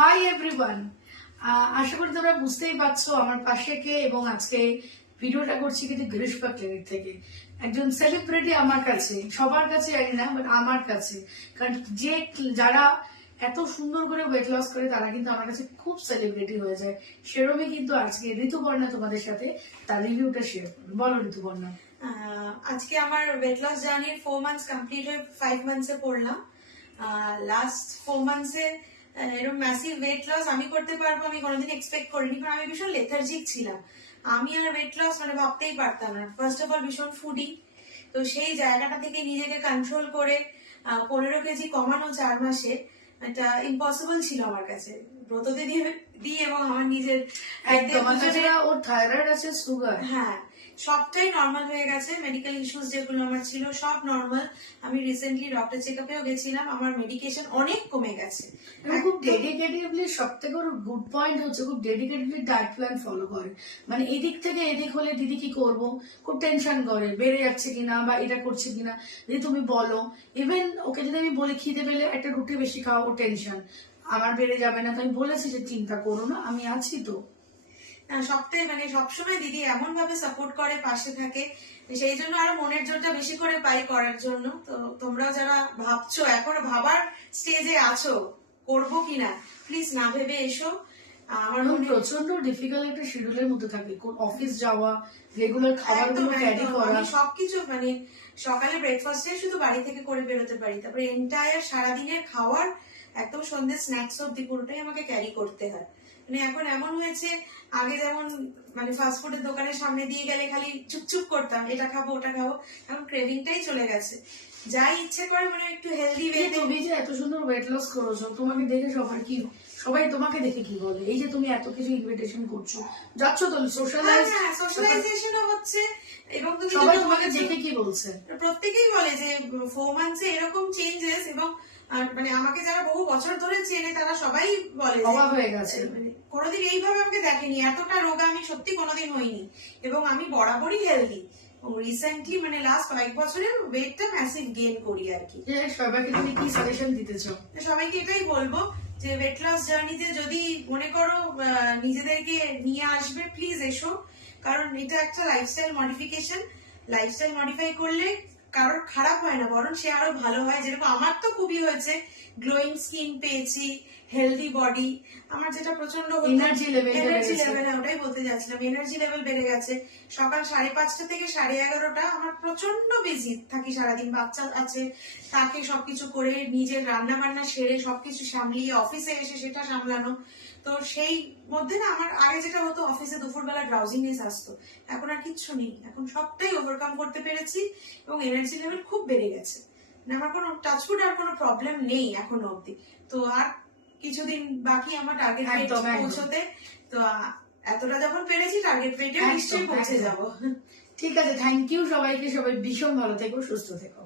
Hi everyone আশা করি তোমরা বুঝতেই পারছ আমার পাশে কে এবং আজকে ভিডিওটা করছি কিন্তু গ্রীষ্মা ক্লিনিক থেকে। একজন সেলিব্রিটি আমার কাছে, সবার কাছে জানি না বাট আমার কাছে। কারণ যে যারা এত সুন্দর করে ওয়েট লস করে, তারা কিন্তু আমার কাছে খুব সেলিব্রিটি হয়ে যায়। সেরমই কিন্তু আজকে ঋতুপর্ণা তোমাদের সাথে তার রিভিউটা শেয়ার করবে। বলো ঋতুপর্ণা। আজকে আমার ওয়েট লস জার্নির ফোর মান্থস কমপ্লিট হয়ে ফাইভ মান্থসে পড়লাম। লাস্ট ফোর মান্থসে এরকম ম্যাসিভ ওয়েট লস আমি করতে পারব আমি কোনোদিন এক্সপেক্ট করিনি কারণ আমি ভীষণ লেথার্জিক ছিলাম। আমি আর ওয়েট লস মানে ভাবতেই পারতাম না। ফার্স্ট অফ অল ভীষণ ফুডি তো সেই জায়গাটা থেকে নিজেকে কন্ট্রোল করে পনেরো কেজি কমানো চার মাসে এটা ইম্পসিবল ছিল আমার কাছে। ব্রততে দিয়ে দিই এবং আমার নিজের ওর থাইরয়েড আছে সুগার হ্যাঁ। সবটাই নর্মাল হয়ে গেছে। মেডিকেল ইস্যুস যেগুলো আমার ছিল সব নর্মাল আমি রিসেন্টলি ডক্টর চেক আপেও গেছিলাম, আমার মেডিকেশন অনেক কমে গেছে। খুব ডেডিকেটিভলি সব থেকে গুড পয়েন্ট হচ্ছে, খুব ডেডিকেটিভলি ডায়েট প্ল্যান ফলো করে। মানে এদিক থেকে এদিক হলে দিদি কি করব? খুব টেনশন করে, বেড়ে যাচ্ছে কিনা বা এটা করছে কিনা? যদি তুমি বলো। ইভেন ওকে যদি আমি বলি খিদে পেলে একটা রুটি বেশি খাওয়া ও টেনশন আমার বেড়ে যাবে না, তো আমি বলেছি যে চিন্তা করো না, আমি আছি তো। হ্যাঁ, সবটাই মানে সবসময় দিদি এমন ভাবে সাপোর্ট করে পাশে থাকে। সেই জন্য আরও মনের জোরটা বেশি করে পাই করার জন্য। তো তোমরা যারা ভাবছ এখন ভাবার স্টেজে আছো করব কিনা প্লিজ না ভেবে এসো। আমার প্রচণ্ড ডিফিকাল্ট একটা শিডিউলের মধ্যে থাকে। অফিস যাওয়া রেগুলার খাবারগুলো একদম, ক্যারি করা। সবকিছু মানে সকালে ব্রেকফাস্টে শুধু বাড়ি থেকে করে বেরোতে পারি। তারপরে এন্টায়ার সারাদিনের খাওয়ার একদম সন্ধ্যে স্ন্যাক্স অব্দি পুরোটাই আমাকে ক্যারি করতে হয়। মানে এখন এমন হয়েছে, আগে যেমন মানে ফাস্টফুডের দোকানের সামনে দিয়ে গেলে খালি চুপচুপ করতাম, এটা খাব, ওটা খাব, এখন ক্রেভিংটাই চলে গেছে। যাই ইচ্ছে করে মানে একটু হেলদি ওয়েতে তুমি যে এত সুন্দর ওয়েট লস করেছ তোমাকে দেখে সবার কি সবাই তোমাকে দেখে কি বলে? এই যে তুমি এত কিছু ইনভিটেশন করছ যাচ্ছ তো সোশ্যালাইজ সোশ্যালাইজেশনও হচ্ছে। এবং তুমি সবাই তোমাকে দেখে কি বলছে? প্রত্যেকেই বলে যে ফোর মান্থসে এরকম চেঞ্জেস এবং মানে আমাকে যারা বহু বছর ধরে চেনে তারা সবাই বলে অবাক হয়ে গেছে। মানে কোনোদিন এইভাবে আমাকে দেখেনি। এতটা রোগা আমি সত্যি কোনোদিন হইনি। এবং আমি বরাবরই হেলদি রিসেন্টলি মানে লাস্ট কয়েক বছরের ওয়েটটা ম্যাসিভ গেইন করি আর কি। সবাইকে তুমি কি সাজেশন দিতে চাও? সবাইকে এটাই বলব যে ওয়েট লস জার্নিতে যদি মনে করো নিজেদেরকে নিয়ে আসবে প্লিজ এসো। কারণ এটা একটা লাইফস্টাইল মডিফিকেশন লাইফস্টাইল মডিফাই করলে কারোর খারাপ হয় না বরং সে আরও ভালো হয়। যেরকম আমার তো খুবই হয়েছে গ্লোয়িং স্কিন পেয়েছি হেলদি বডি আমার যেটা প্রচণ্ড level টা এনার্জি লেভেল ওটাই বলতে যাচ্ছিলাম। এনার্জি লেভেল বেড়ে গেছে। সকাল সাড়ে পাঁচটা থেকে সাড়ে এগারোটা আমার প্রচণ্ড বিজি থাকি সারাদিন। বাচ্চা আছে তাকে সবকিছু করে নিজের রান্না বান্না সেরে সবকিছু সামলিয়ে অফিসে এসে সেটা সামলানো। তো সেই মধ্যে না আমার আগে যেটা হতো অফিসে দুপুরবেলা ড্রাউজিংনেস আসতো। এখন আর কিচ্ছু নেই। এখন সবটাই ওভারকাম করতে পেরেছি এবং এনার্জি লেভেল খুব বেড়ে গেছে। মানে আমার কোনো টাচফুড আর কোনো প্রবলেম নেই এখনও অবধি। তো আর কিছুদিন বাকি আমার টার্গেট। পৌঁছতে তো এতটা যখন পেরেছি টার্গেট পেটে নিশ্চয়ই পৌঁছে যাব। ঠিক আছে থ্যাংক ইউ সবাইকে সবাই ভীষণ ভালো থেকো সুস্থ থেকো।